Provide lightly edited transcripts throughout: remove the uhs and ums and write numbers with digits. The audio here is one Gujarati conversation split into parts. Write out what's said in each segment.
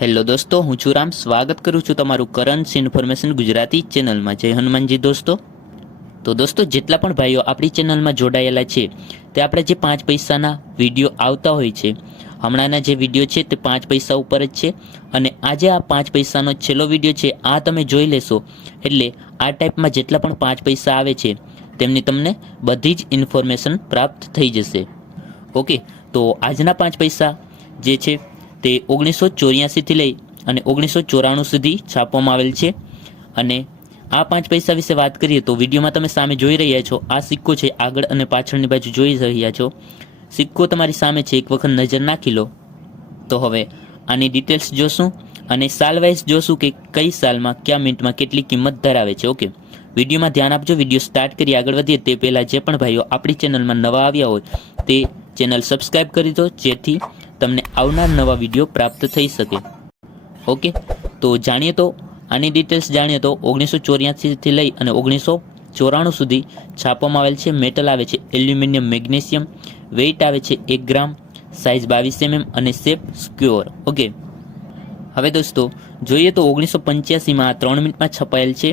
હેલો દોસ્તો, હું છું રામ. સ્વાગત કરું છું તમારું કરન્સ ઇન્ફોર્મેશન ગુજરાતી ચેનલમાં. જય હનુમાનજી દોસ્તો. તો દોસ્તો, જેટલા પણ ભાઈઓ આપણી ચેનલમાં જોડાયેલા છે તે આપણે જે 5 પૈસાના વિડીયો આવતા હોય છે, હમણાંના જે વિડીયો છે તે 5 પૈસા ઉપર જ છે. અને આજે આ 5 પૈસાનો છેલ્લો વિડીયો છે, આ તમે જોઈ લેશો એટલે આ ટાઈપમાં જેટલા પણ 5 પૈસા આવે છે તેમની તમને બધી જ ઇન્ફોર્મેશન પ્રાપ્ત થઈ જશે. ઓકે, તો આજના 5 પૈસા જે છે તે 1984થી લઈ અને 1994 સુધી છાપવામાં આવેલ છે. અને આ 5 પૈસા વિશે વાત કરીએ તો વિડીયોમાં તમે સામે જોઈ રહ્યા છો, આ સિક્કો છે, આગળ અને પાછળની બાજુ જોઈ રહ્યા છો. સિક્કો તમારી સામે છે, એક વખત નજર નાખી લો. તો હવે આની ડિટેલ્સ જોશું અને સાલ વાઇઝ જોશું કે કઈ સાલમાં કયા મિનિટમાં કેટલી કિંમત ધરાવે છે. ઓકે, વિડીયોમાં ધ્યાન આપજો. વિડીયો સ્ટાર્ટ કરી આગળ વધીએ તે પહેલાં જે પણ ભાઈઓ આપણી ચેનલમાં નવા આવ્યા હોય તે ચેનલ સબસ્ક્રાઈબ કરી દો, જેથી તમને આવનાર નવા વિડીયો પ્રાપ્ત થઈ શકે. ઓકે, તો જાણીએ તો આની ડિટેલ્સ જાણીએ તો 1984થી લઈ અને 1994 સુધી છાપવામાં આવેલ છે. મેટલ આવે છે એલ્યુમિનિયમ મેગ્નેશિયમ, વેઇટ આવે છે 1 ગ્રામ, સાઇઝ 22 mm અને શેપ સ્ક્વેર. ઓકે, હવે દોસ્તો જોઈએ તો 1985માં 3 મિનિટમાં છપાયેલ છે.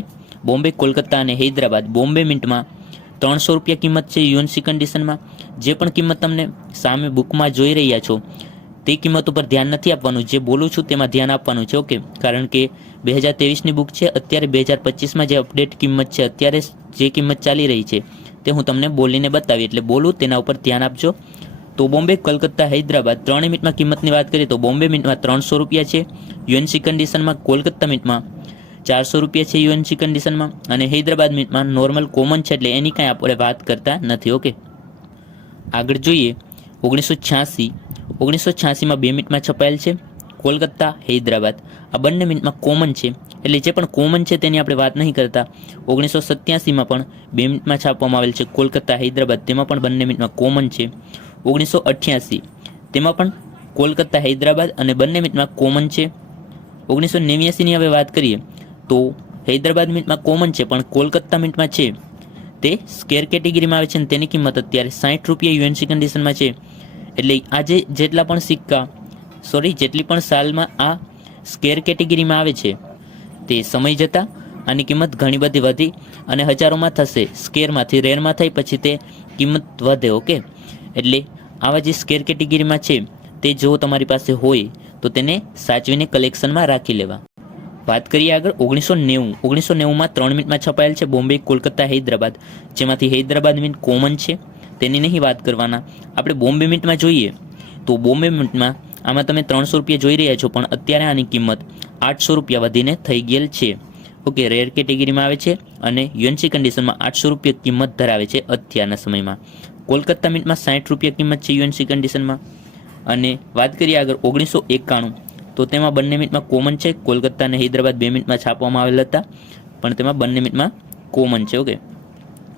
બોમ્બે, કોલકાતા અને હૈદરાબાદ. બોમ્બે મિન્ટમાં 300 રૂપિયા કિંમત છે યુએનસી કન્ડિશનમાં. જે પણ કિંમત તમને સામે બુકમાં જોઈ રહ્યા છો તે કિંમત ઉપર ધ્યાન નથી આપવાનું, જે બોલું છું તેમાં ધ્યાન આપવાનું છે. ઓકે, કારણ કે 2023ની બુક છે. અત્યારે 2025માં જે અપડેટ કિંમત છે, અત્યારે જે કિંમત ચાલી રહી છે તે હું તમને બોલીને બતાવી, એટલે બોલું તેના ઉપર ધ્યાન આપજો. તો બોમ્બે, કોલકાતા, હૈદરાબાદ 3 મિનિટમાં કિંમતની વાત કરીએ તો બોમ્બે મિનિટમાં 300 રૂપિયા છે યુએનસી કન્ડિશનમાં. કોલકાતા મિનિટમાં 400 રૂપિયા છે યુએનસી કન્ડિશનમાં. અને હૈદરાબાદ મિનિટમાં નોર્મલ કોમન છે, એટલે એની કાંઈ આપણે વાત કરતા નથી. ઓકે, આગળ જોઈએ 1986માં 2 મિનિટમાં છપાયેલ છે. કોલકાતા, હૈદરાબાદ આ બંને મિનિટમાં કોમન છે, એટલે જે પણ કોમન છે તેની આપણે વાત નહીં કરતા. 1987માં પણ 2 મિનિટમાં છાપવામાં આવેલ છે. કોલકાતા, હૈદરાબાદ તેમાં પણ બંને મિનિટમાં કોમન છે. 1988 તેમાં પણ કોલકાતા, હૈદરાબાદ અને બંને મિનિટમાં કોમન છે. 1989ની હવે વાત કરીએ તો હૈદરાબાદ મિનિટમાં કોમન છે, પણ કોલકાતા મિનિટમાં છે તે સ્કેર કેટેગરીમાં આવે છે અને તેની કિંમત અત્યારે 60 રૂપિયા યુએનસી કન્ડિશનમાં છે. એટલે આજે જેટલા પણ જેટલી પણ સાલમાં આ સ્કેર કેટેગરીમાં આવે છે તે સમય જતાં આની કિંમત ઘણી બધી વધી અને હજારોમાં થશે. સ્કેરમાંથી રેરમાં થઈ પછી તે કિંમત વધે. ઓકે, એટલે આવા જે સ્કેર કેટેગરીમાં છે તે જો તમારી પાસે હોય તો તેને સાચવીને કલેક્શનમાં રાખી લેવા. વાત કરીએ આગળ 1990માં 3 મિનિટમાં છપાયેલ છે. બોમ્બે, કોલકાતા, હૈદરાબાદ, જેમાંથી હૈદરાબાદ મિનિટ કોમન છે, તેની નહીં વાત કરવાના. આપણે બોમ્બે મિનિટમાં જોઈએ તો બોમ્બે મિનિટમાં આમાં તમે 300 રૂપિયા જોઈ રહ્યા છો, પણ અત્યારે આની કિંમત 800 રૂપિયા વધીને થઈ ગયેલ છે. ઓકે, રેર કેટેગરીમાં આવે છે અને યુએનસી કન્ડિશનમાં 800 રૂપિયા કિંમત ધરાવે છે અત્યારના સમયમાં. કોલકાતા મિનિટમાં 60 રૂપિયા કિંમત છે યુએનસી કન્ડિશનમાં. અને વાત કરીએ આગળ 1991 તો તેમાં બંને મિનિટમાં કોમન છે. કોલકાતા અને હૈદરાબાદ 2 મિનિટમાં છાપવામાં આવેલ હતા, પણ તેમાં બંને મિનિટમાં કોમન છે. ઓકે,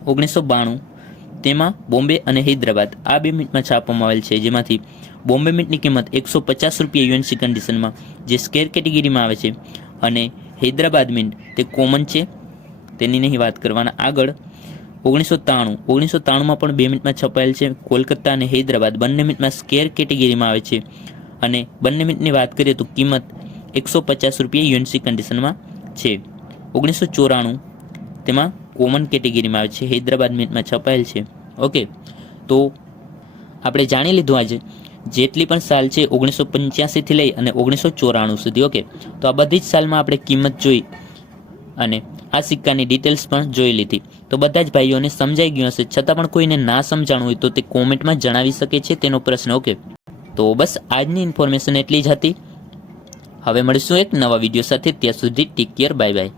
1992 તેમાં બોમ્બે અને હૈદરાબાદ આ 2 મિનિટમાં છાપવામાં આવેલ છે, જેમાંથી બોમ્બે મિનિટની કિંમત 150 રૂપિયા યુએનસી કન્ડિશનમાં, જે સ્કેર કેટેગરીમાં આવે છે. અને હૈદરાબાદ મિનિટ તે કોમન છે, તેની નહીં વાત કરવાના. આગળ 1993માં પણ 2 મિનિટમાં છપાયેલ છે. કોલકાતા અને હૈદરાબાદ બંને મિનિટમાં સ્કેર કેટેગરીમાં આવે છે અને બંને મિનિટની વાત કરીએ તો કિંમત 150 રૂપિયા યુએનસી કન્ડિશનમાં છે. 1994 તેમાં કોમન કેટેગરીમાં આવે છે. હૈદરાબાદ મિનિટમાં છપાયેલ છે. ઓકે, તો આપણે જાણી લીધું આજે જેટલી પણ સાલ છે 1985થી લઈ અને 1994 સુધી. ઓકે, તો આ બધી જ સાલમાં આપણે કિંમત જોઈ અને આ સિક્કાની ડિટેલ્સ પણ જોઈ લીધી. તો બધા જ ભાઈઓને સમજાઈ ગયું હશે. છતાં પણ કોઈને ના સમજાણું હોય તો તે કોમેન્ટમાં જણાવી શકે છે તેનો પ્રશ્ન. ઓકે, તો બસ આજની ઇન્ફોર્મેશન એટલી જ હતી. હવે મળીશું એક નવા વિડીયો સાથે. ત્યાં સુધી ટેક કેર, બાય બાય.